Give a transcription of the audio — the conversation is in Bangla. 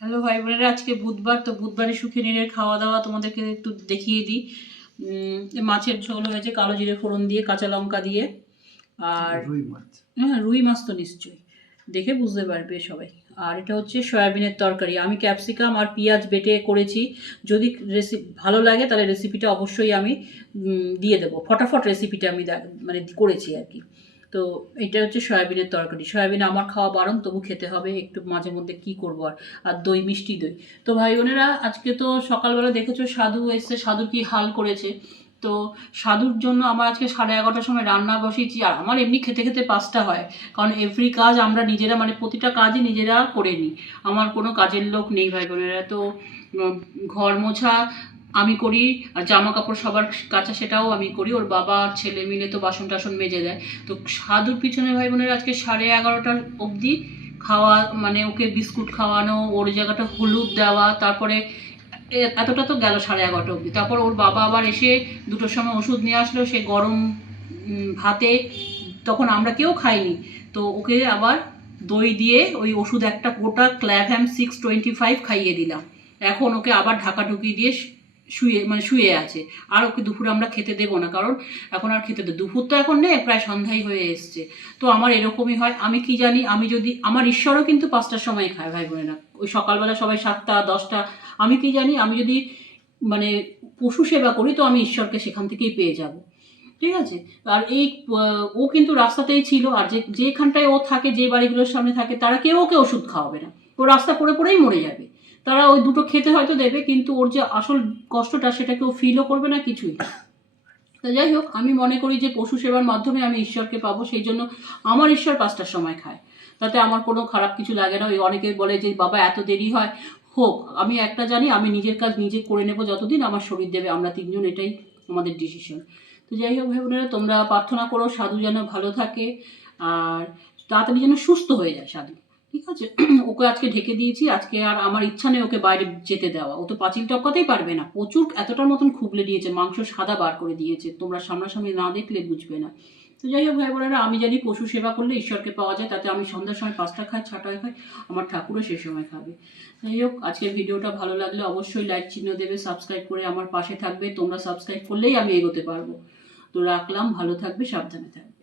হ্যালো ভাই বোনেরা, আজকে বুধবার, তো বুধবারে সুখে নিরের খাওয়া দাওয়া তোমাদেরকে একটু দেখিয়ে দিই। মাছের ঝোল হয়েছে কালো জিরে ফোড়ন দিয়ে, কাঁচা লঙ্কা দিয়ে। আর রুই মাছ, হ্যাঁ রুই মাছ তো নিশ্চয়ই দেখে বুঝতে পারবে সবাই। আর এটা হচ্ছে সয়াবিনের তরকারি, আমি ক্যাপসিকাম আর পেঁয়াজ বেটে করেছি। যদি রেসিপি ভালো লাগে তাহলে রেসিপিটা অবশ্যই আমি দিয়ে দেবো, ফটাফট রেসিপিটা আমি মানে করেছি আর কি। তো এটা হচ্ছে সয়াবিনের তরকারি। সয়াবিন আমার খাওয়া বারণ, তবু খেতে হবে একটু মাঝে মধ্যে, কী করবো আর। আর দই, মিষ্টি দই। তো ভাই বোনেরা, আজকে তো সকালবেলা দেখেছো সাধু এসছে, সাধুর কি হাল করেছে। তো সাধুর জন্য আমার আজকে 11:30টার সময় রান্না বসিয়েছি। আর আমার এমনি খেতে খেতে 5টা হয়, কারণ এভরি কাজ আমরা নিজেরা, মানে প্রতিটা কাজই নিজেরা করে নিই। আমার কোনো কাজের লোক নেই ভাই বোনেরা। তো ঘর মোছা আমি করি, আর জামা কাপড় সবার কাছে সেটাও আমি করি। ওর বাবা আর ছেলে মিলে তো বাসন টাসন মেজে দেয়। তো সাধুর পিছনে ভাই বোনেরা আজকে 11:30টার অবধি খাওয়া, মানে ওকে বিস্কুট খাওয়ানো, ওর জায়গাটা হলুদ দেওয়া, তারপরে এতটা তো গেল 11:30 অবধি। তারপর ওর বাবা আবার এসে 2টোর সময় ওষুধ নিয়ে আসলো, সে গরম ভাতে, তখন আমরা কেউ খাইনি। তো ওকে আবার দই দিয়ে ওই ওষুধ একটা গোটা ক্ল্যাভ্যাম 625 খাইয়ে দিলাম। এখন ওকে আবার ঢাকাঢুকি দিয়ে শুয়ে আছে। আর ওকে দুপুরে আমরা খেতে দেবো না, কারণ এখন আর খেতে দেবো, দুপুর তো এখন নেই, প্রায় সন্ধ্যাই হয়ে এসছে। তো আমার এরকমই হয়, আমি কি জানি, আমি যদি, আমার ঈশ্বরও কিন্তু 5টার সময় খায় ভাই বোনেরা। ওই সকালবেলা সবাই 7টা 10টা, আমি কি জানি, আমি যদি মানে পশু সেবা করি তো আমি ঈশ্বরকে সেখান থেকেই পেয়ে যাব। ঠিক আছে। আর এই ও কিন্তু রাস্তাতেই ছিল, আর যেখানটায় ও থাকে, যে বাড়িগুলোর সামনে থাকে, তারা কেউ ওকে ওষুধ খাওয়াবে না। ও রাস্তা পড়ে পড়েই মরে যাবে। তারা ওই দুটো খেতে হয়তো দেবে, কিন্তু ওর যে আসল কষ্টটা সেটা কেউ ফিলও করবে না, কিছুই। তো যাই হোক, আমি মনে করি যে পশু সেবার মাধ্যমে আমি ঈশ্বরকে পাবো, সেই জন্য আমার ঈশ্বর 5টার সময় খায়। তাতে আমার কোনো খারাপ কিছু লাগে না। ওই অনেকে বলে যে বাবা এত দেরি হয়, হোক, আমি একটা জানি, আমি নিজের কাজ নিজে করে নেবো, যতদিন আমার শরীর দেবে। আমরা 3জন, এটাই আমাদের ডিসিশন। তো যাই হোক ভাই বোনেরা, তোমরা প্রার্থনা করো সাধু যেন ভালো থাকে, আর তাড়াতাড়ি যেন সুস্থ হয়ে যায় সাধু। ঠিক আছে। ওকে আজকে ঢেকে দিয়েছি, আজকে আর আমার ইচ্ছা নেই ওকে বাইরে যেতে দেওয়া। ও তো পাঁচিল টপকাতেই পারবে না, প্রচুর এতটার মতন খুবলে দিয়েছে, মাংস সাদা বার করে দিয়েছে, তোমরা সামনাসামনি না দেখলে বুঝবে না। তো যাই হোক ভাই বোনেরা, আমি জানি পশু সেবা করলে ঈশ্বরকে পাওয়া যায়। তাতে আমি সন্ধ্যার সময় 5টা খাই, 6টায় খাই, আমার ঠাকুরও সেই সময় খাবে। যাই হোক, আজকের ভিডিওটা ভালো লাগলে অবশ্যই লাইক চিহ্ন দেবে, সাবস্ক্রাইব করে আমার পাশে থাকবে। তোমরা সাবস্ক্রাইব করলেই আমি এগোতে পারবো। তো রাখলাম, ভালো থাকবে, সাবধানে থাকবে।